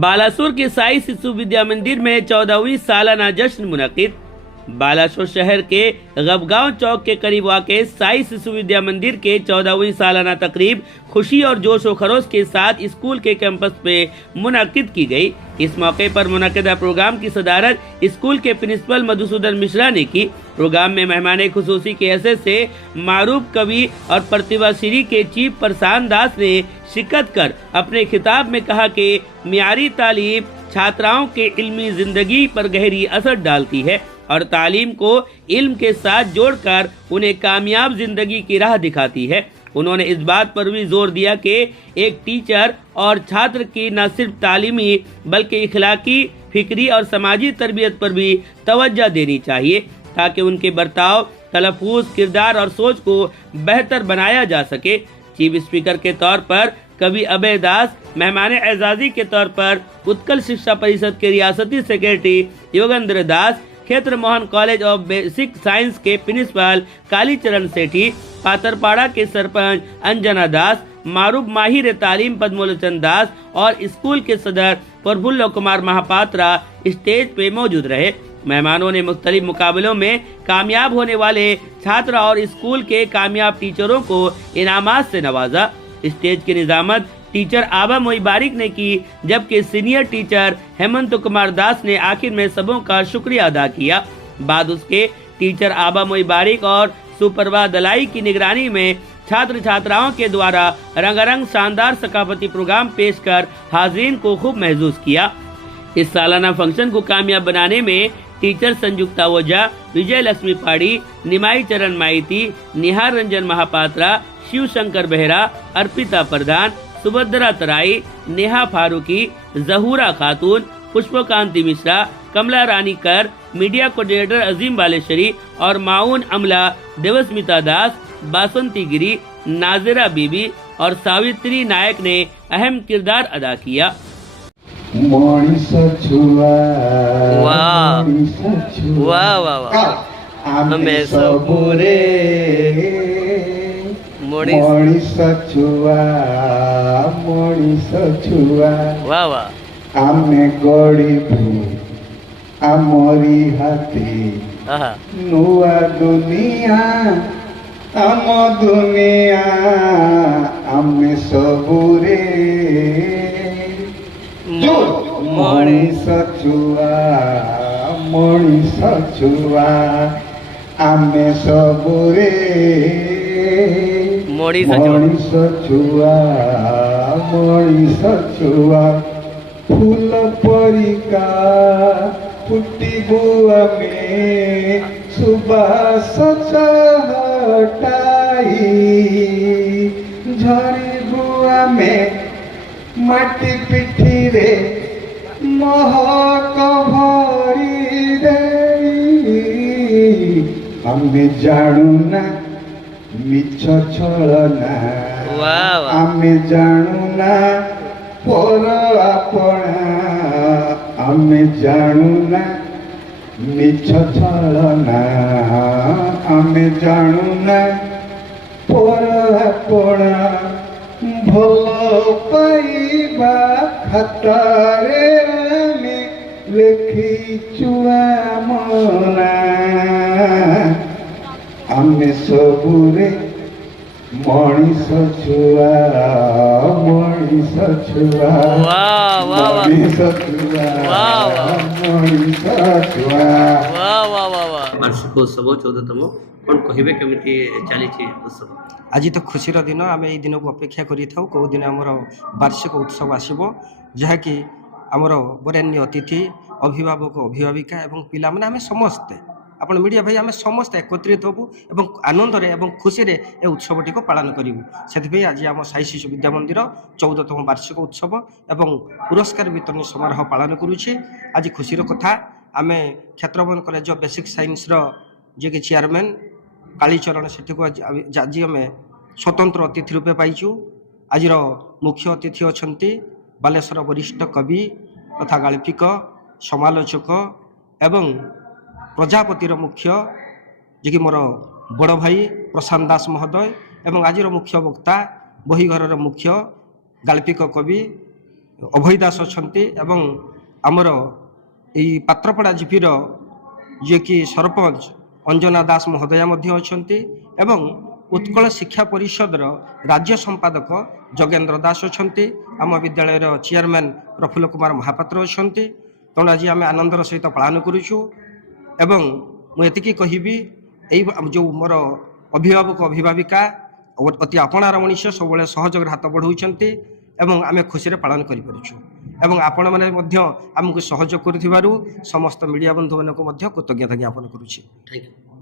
बालासोर के साई शिशु विद्या मंदिर में 14वीं सालाना जश्न मुनक्किद। बालासोर शहर के गबगांव चौक के करीब वाक़े साई शिशु विद्या मंदिर के 14वीं सालाना तकरीब खुशी और जोश व खरोश के साथ स्कूल के कैंपस पे मुनक्किद की गई। इस मौके पर मुनक्किदा प्रोग्राम की सदारत स्कूल के प्रिंसिपल मधुसूदन मिश्रा ने की। प्रोग्राम में मेहमान खुसूसी के हैसियत से मारूफ कवि और प्रतिभाश्री के चीफ प्रशांत दास ने शिरकत कर अपने खिताब में कहा कि मियारी तालीम छात्राओं के इल्मी जिंदगी पर गहरी असर डालती है और तालीम को इल्म के साथ जोड़कर उन्हें कामयाब जिंदगी की राह दिखाती है। उन्होंने इस बात पर भी जोर दिया कि एक टीचर और छात्र की न सिर्फ तालीमी बल्कि इखलाकी, फिक्री और समाजी तरबियत पर भी तवज्जो देनी चाहिए ताकि उनके बर्ताव, तलफ़ुज़, किरदार और सोच को बेहतर बनाया जा सके। चीफ स्पीकर के तौर पर कवि अभय दास, मेहमान एजाजी के तौर पर उत्कल शिक्षा परिषद के रियासती सेक्रेटरी योगेंद्र दास, क्षेत्र Mohan college of basic science के प्रिंसिपल कालीचरण सेठी, पातरपाड़ा के सरपंच अंजना दास, मारूफ माहिर तालीम पद्मलोचन दास और स्कूल के सदर प्रफुल्ल कुमार महापात्रा स्टेज पे मौजूद रहे। मेहमानों ने मुख्तलिफ मुकाबलों में कामयाब होने वाले छात्र और स्कूल के कामयाब टीचरों को इनामात से नवाजा। स्टेज की निजामत टीचर आबा मोई बारिक ने की, जबकि सीनियर टीचर हेमंत कुमार दास ने आखिर में सबों का शुक्रिया अदा किया। बाद उसके टीचर आबा मोई बारिक और सुपरवा दलाई की निगरानी में छात्र छात्राओं के द्वारा रंगारंग शानदार सकाफती प्रोग्राम पेश कर हाज़रीन को खूब महसूस किया। इस सालाना फंक्शन को कामयाब बनाने में टीचर संयुक्ता ओझा, विजय लक्ष्मी पाड़ी, निमाई चरण माइती, निहार रंजन महापात्रा, शिव शंकर बेहरा, अर्पिता प्रधान, सुभद्रा तराई, नेहा फारूकी, जहूरा खातून, पुष्पकांति मिश्रा, कमला रानी कर, मीडिया कोऑर्डिनेटर अजीम बालेश्वरी और माउन अमला देवस्मिता दास, बासंती गिरी, नाजिरा बीबी और सावित्री नायक ने अहम किरदार अदा किया। वाह वाह वाह वाह, हमें सबूरे मणिष छुआ वाह वाह, आमे गड़िबू आमरी हाथी नुआ दुनिया आम दुनिया आमे सबूरे मणिष छुआ आमे सबूरे मणिष छुआ फूल परिका फुटिबू आमे सुबास छटाई झड़िबू आमे माटी पिठी रे महक भरी देई आमे जाणु ना मिछ छलना आमे जाणु ना पर आपणा आमे जाणु ना मिछ छलना आमे जाणु ना पर आपणा भल पाइबा खातारे आमे लेखिचु आमना आमे सबुरे मणिष छुआ मणिष छुआ मणिष छुआ वार्षिकोत्सव 14तम कौन कहबे केमिति चली उत्सव? आज तो खुशीर दिन आम ये दिन को अपेक्षा करूँ कौ दिन आमर वार्षिक उत्सव आसब जहाँकि आमर बरेण्य अतिथि अभिभावक अभिभाविका एवं पिला माने आम समस्ते आपण मीडिया भाई आम समस्त एकत्रित होबू एवं आनंद एवं खुशी रे ए उत्सवटी को पालन करूँ से आज आम साई शिशु विद्या मंदिर 14तम वार्षिक उत्सव एवं पुरस्कार वितरण समारोह पालन करुच्छे। आज खुशीर कथा आम क्षेत्रवन कॉलेज ऑफ बेसिक साइंस जी के चेयरमैन कालीचरण सेठी को आज आम स्वतंत्र अतिथि रूपे पाइचु। आज मुख्य अतिथि अच्छा बालेश्वर वरिष्ठ कवि तथा गाल्पिक समालोचक एवं प्रजापतिर मुख्य जे कि मोर बड़ भाई प्रशांत दास महोदय एवं आज मुख्य वक्ता बहीघर मुख्य गाल्पिक कवि ଅଭୟ ଦାସ ଅଛନ୍ତି ଏବଂ ଆମର ଏଇ ପାତ୍ରପଡ଼ା ଜିପିର ଯିଏକି ସରପଞ୍ଚ ଅଞ୍ଜନା ଦାସ ମହୋଦୟା ମଧ୍ୟ ଅଛନ୍ତି ଏବଂ ଉତ୍କଳ ଶିକ୍ଷା ପରିଷଦର ରାଜ୍ୟ ସମ୍ପାଦକ ଯୋଗେନ୍ଦ୍ର ଦାସ ଅଛନ୍ତି। ଆମ ବିଦ୍ୟାଳୟର ଚେୟାରମ୍ୟାନ୍ ପ୍ରଫୁଲ୍ଲ କୁମାର ମହାପାତ୍ର ଅଛନ୍ତି। ତେଣୁ ଆଜି ଆମେ ଆନନ୍ଦର ସହିତ ପାଳନ କରୁଛୁ ଏବଂ ମୁଁ ଏତିକି କହିବି ଏଇ ଯେଉଁ ମୋର ଅଭିଭାବକ ଅଭିଭାବିକା ଅତି ଆପଣାର ମଣିଷ ସବୁବେଳେ ସହଯୋଗରେ ହାତ ବଢ଼ାଉଛନ୍ତି ଏବଂ ଆମେ ଖୁସିରେ ପାଳନ କରିପାରୁଛୁ ଏବଂ ଆପଣମାନେ ମଧ୍ୟ ଆମକୁ ସହଯୋଗ କରୁଥିବାରୁ ସମସ୍ତ ମିଡ଼ିଆ ବନ୍ଧୁମାନଙ୍କୁ ମଧ୍ୟ କୃତଜ୍ଞତା ଜ୍ଞାପନ କରୁଛି। Thank you.